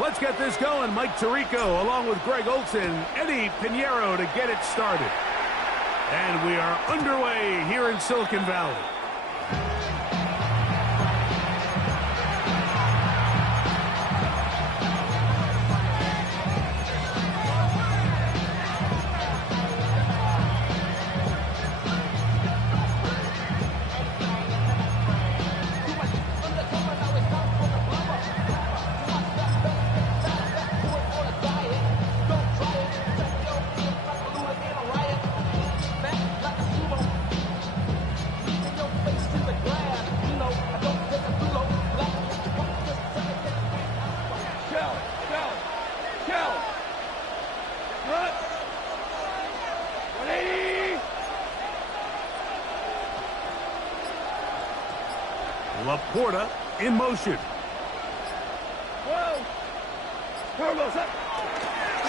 Let's get this going. Mike Tirico along with Greg Olson, Eddie Pinheiro to get it started. And we are underway here in Silicon Valley. Laporta in motion.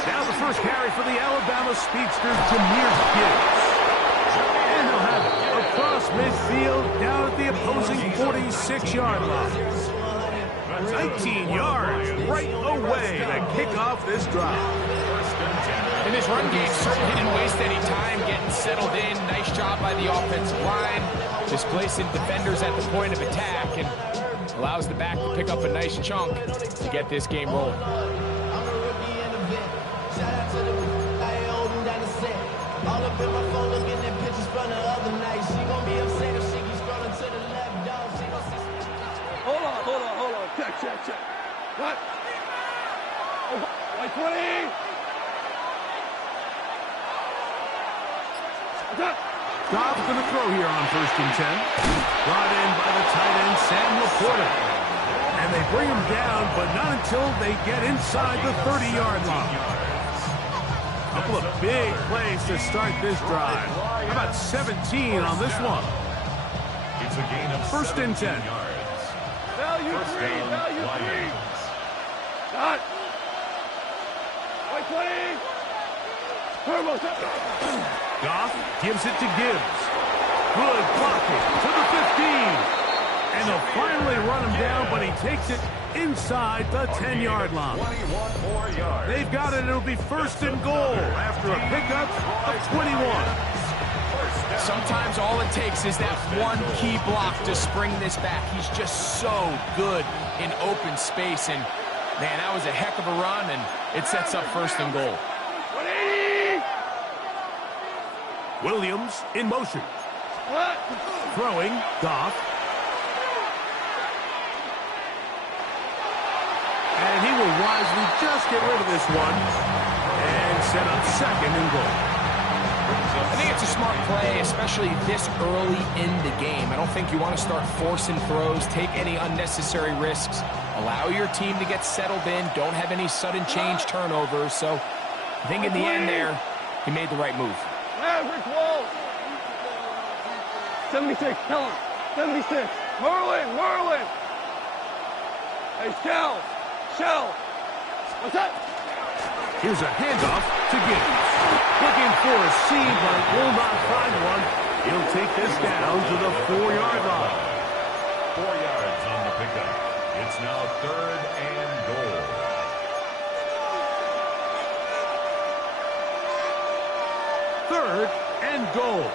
Now the first carry for the Alabama speedster, Jahmyr Gibbs. And he'll have it across midfield down at the opposing 46-yard line. 19 yards right away to kick off this drive. And this run game certainly didn't waste any time getting settled in. Nice job by the offensive line, displacing defenders at the point of attack, and allows the back to pick up a nice chunk to get this game rolling. Hold on. Check. What? Like 20. Goff's going to throw here on 1st and 10. Brought in by the tight end, Sam Laporta. And they bring him down, but not until they get inside the 30-yard line. A couple of big plays to start this drive. How about 17 on this one? It's a gain of 1st and 10. Value three. Got. Like 20. Turbo. Goff gives it to Gibbs. Good blocking to the 15. And they'll finally run him down, but he takes it inside the 10-yard line. They've got it. It'll be 1st and goal after a pickup of 21. Sometimes all it takes is that one key block to spring this back. He's just so good in open space. And, man, that was a heck of a run, and it sets up 1st and goal. Williams in motion. Throwing, Goff. And he will wisely just get rid of this one and set up 2nd and goal. I think it's a smart play, especially this early in the game. I don't think you want to start forcing throws, take any unnecessary risks, allow your team to get settled in, don't have any sudden change turnovers. So I think in the end there, he made the right move. Maverick Wall. 76, tell him. 76. Merlin. Hey, Shell. What's up? Here's a handoff to Gibbs. Looking for a seam, but will not find one. He'll take this down to the 4-yard line. 4 yards on the pickup. It's now 3rd and goal. 3rd and goal.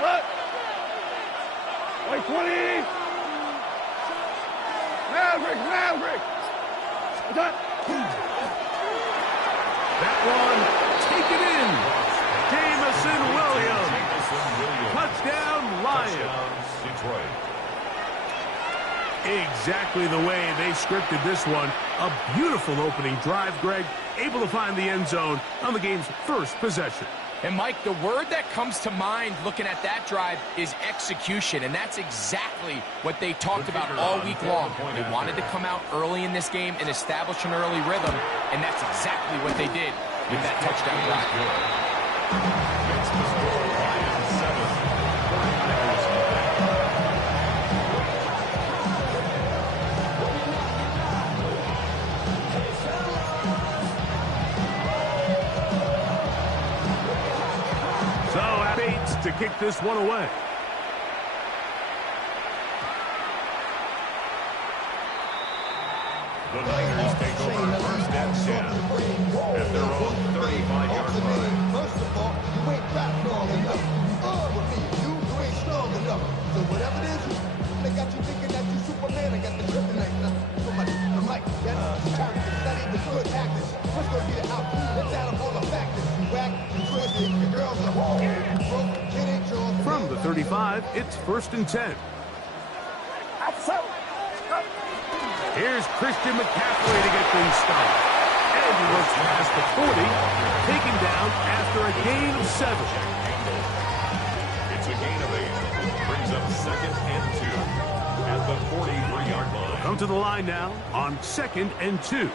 What? Like 20. Maverick. What's up? That one, take it in. Jamison Williams. Touchdown, Lions. Detroit. Exactly the way they scripted this one. A beautiful opening drive, Greg. Able to find the end zone on the game's first possession. And, Mike, the word that comes to mind looking at that drive is execution, and that's exactly what they talked about all week long. They wanted to come out early in this game and establish an early rhythm, and that's exactly what they did with that touchdown drive. It's the score, Lions 7, 49ers 9. So Bates to kick this one away. The Niners take over first and 10 at their own 35-yard line. First of all, you ain't rap long enough. With me, you ain't strong enough. So whatever it is, they got you thinking that you Superman. I got the kryptonite now. Somebody, the mic, that's characters, not even good actors. What's gonna be the outcome? Let's add up all the factors. You whack, you twisted, your girls are broke, it ain't yours. From the 35, it's first and 10. Here's Christian McCaffrey to get things started. And he works past the 40, taken down after a gain of 7. It's a gain of 8. Brings up second and 2 at the 43-yard line. Come to the line now on second and 2.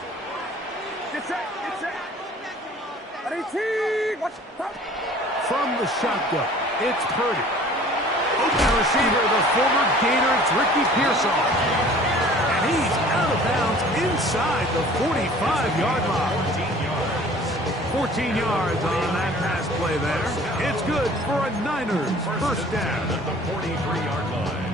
Get set. From the shotgun, it's Purdy. Open receiver, the former Gator, it's Ricky Pearsall. And he's out of bounds inside the 45-yard line. 14 yards on that pass play there. It's good for a Niners first down. At the 43-yard line.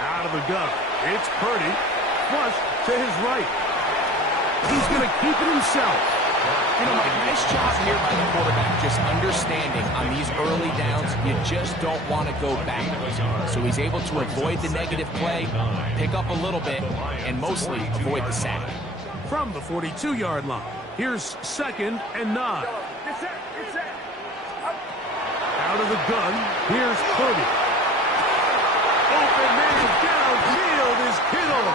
Out of the gun, it's Purdy. Flush to his right. He's going to keep it himself. You know, Mike, nice job here by the quarterback, just understanding on these early downs, you just don't want to go backwards. So he's able to avoid the negative play, pick up a little bit, and mostly avoid the sack. From the 42-yard line, here's second and 9. Out of the gun, here's Purdy. Open man downfield is Kittle.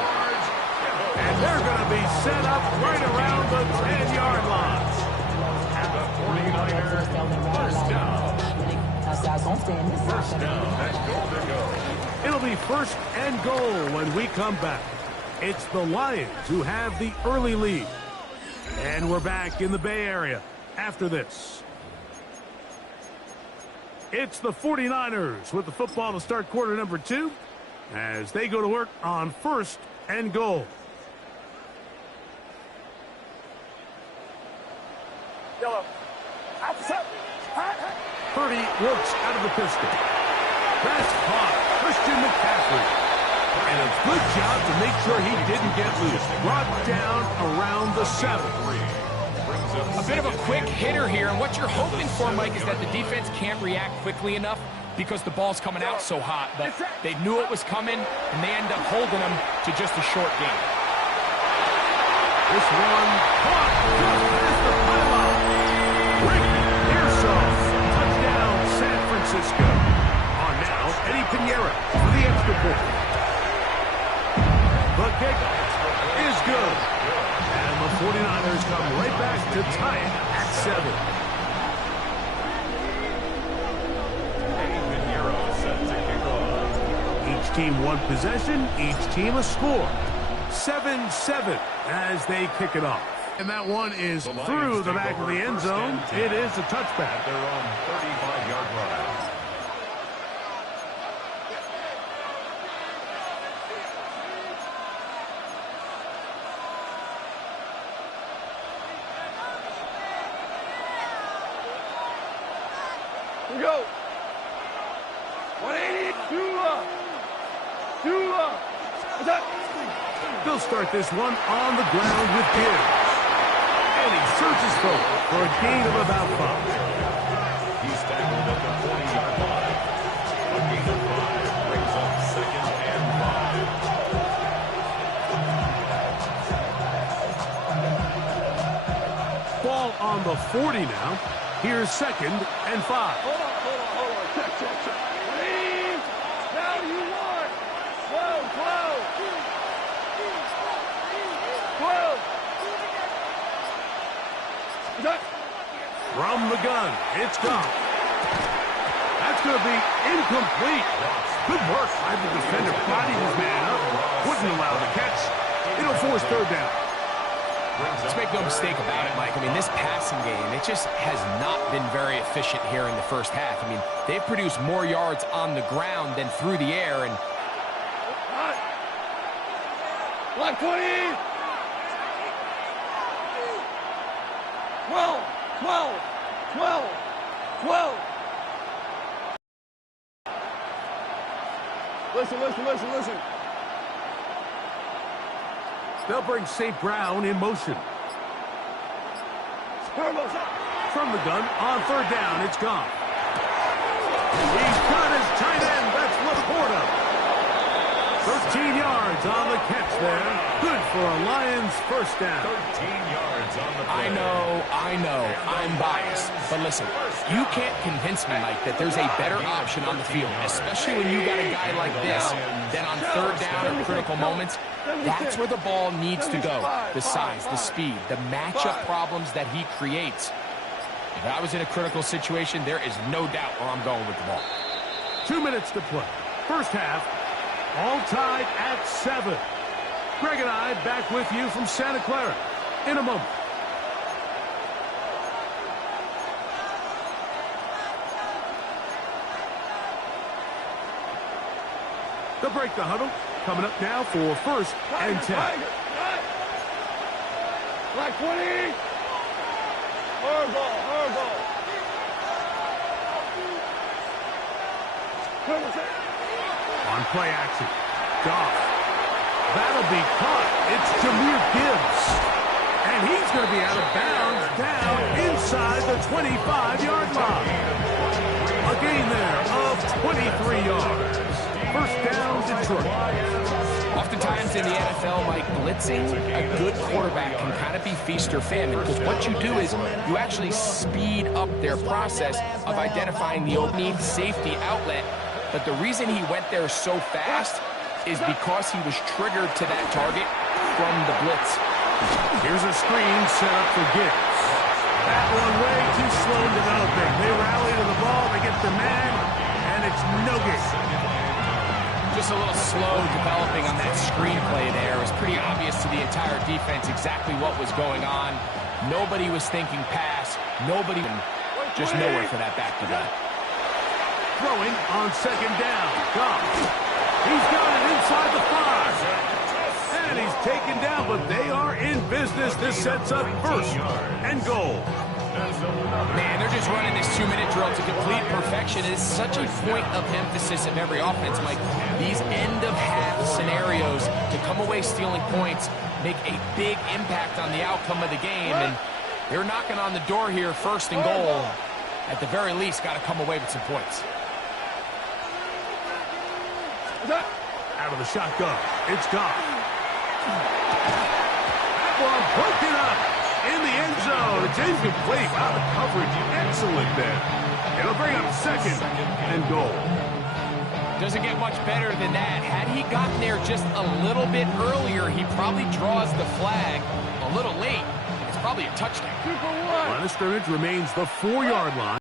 And they're going to be set up right around the 10-yard line. At the 49er, first down. First down and goal to go. It'll be first and goal when we come back. It's the Lions who have the early lead. And we're back in the Bay Area after this. It's the 49ers with the football to start quarter number 2 as they go to work on first and goal. Purdy works out of the pistol. Pass caught. Christian McCaffrey. And a good job to make sure he didn't get loose. Brought down around the 7. A bit of a quick hitter here, and what you're hoping for, Mike, is that the defense can't react quickly enough because the ball's coming out so hot. But they knew it was coming, and they end up holding them to just a short game. This one caught just past the pylon. Ricky Pearsall, touchdown San Francisco. On now, Eddie Pinheiro for the extra point. The kick is good. And the 49ers come right back to tie it at 7. Eddie Pinheiro set to kick off. Each team one possession, each team a score. 7-7 as they kick it off. And that one is through the back of the end zone. It is a touchback. At their own 35-yard line. We go. 180. Two. They'll start this one on the ground with Gibbs. And he searches forward for a gain of about 5. He's tackled at the 40-yard line. A gain of 5 brings up second and 5. Ball on the 40 now. Here's second and 5. Hold on. Check. Leave. Now you want. 12. From the gun, it's gone. That's going to be incomplete. Good work by the defender, prodding his man up. Wouldn't allow the catch. It'll force third down. Let's make no mistake about it, Mike. I mean, this passing game, it just has not been very efficient here in the first half. I mean, they've produced more yards on the ground than through the air, and 120. 12. 12. 12. Listen. They'll bring St. Brown in motion. From the gun, on third down, it's gone. He's got his tight end. That's Laporta. 13 yards on the catch there. Good for a Lions first down. 13 yards on the play. I know, I'm biased. But listen, you can't convince me, Mike, that there's a better option on the field, especially when you got a guy like this, then on third down in critical moments. That's where the ball needs to go. The size, the speed, the matchup problems that he creates. If I was in a critical situation, there is no doubt where I'm going with the ball. 2 minutes to play. First half, all tied at 7. Greg and I back with you from Santa Clara in a moment. They'll break the huddle. Coming up now for first and 10. Like 20. Hard ball. On play action. Goff. That'll be caught. It's Jahmyr Gibbs. And he's going to be out of bounds down inside the 25-yard line. A gain there of 23 yards. First down, Detroit. Oftentimes in the NFL, Mike, blitzing a good quarterback can kind of be feast or famine, because what you do is you actually speed up their process of identifying the opening safety outlet. But the reason he went there so fast is because he was triggered to that target from the blitz. Here's a screen set up for Gibbs. That one way too slow in developing. They rally to the ball, they get the man, and it's no good. Just a little slow developing on that screenplay there. It was pretty obvious to the entire defense exactly what was going on. Nobody was thinking pass. Nobody, just nowhere for that back to go. Throwing on second down. Goff. He's got it inside the 5. And he's taken down, but they are in business. This sets up first and goal. Man, they're just running this 2-minute drill to complete perfection. It's such a point of emphasis of every offense, Mike. These end-of-half scenarios to come away stealing points make a big impact on the outcome of the game. And they're knocking on the door here, first and goal. At the very least, got to come away with some points. Out of the shotgun. It's Goff. That one broken up in the end zone. It's incomplete. Wow, the coverage excellent there. It'll bring up second and goal. Doesn't get much better than that. Had he gotten there just a little bit earlier, he probably draws the flag a little late. It's probably a touchdown. Line of scrimmage remains the 4-yard line.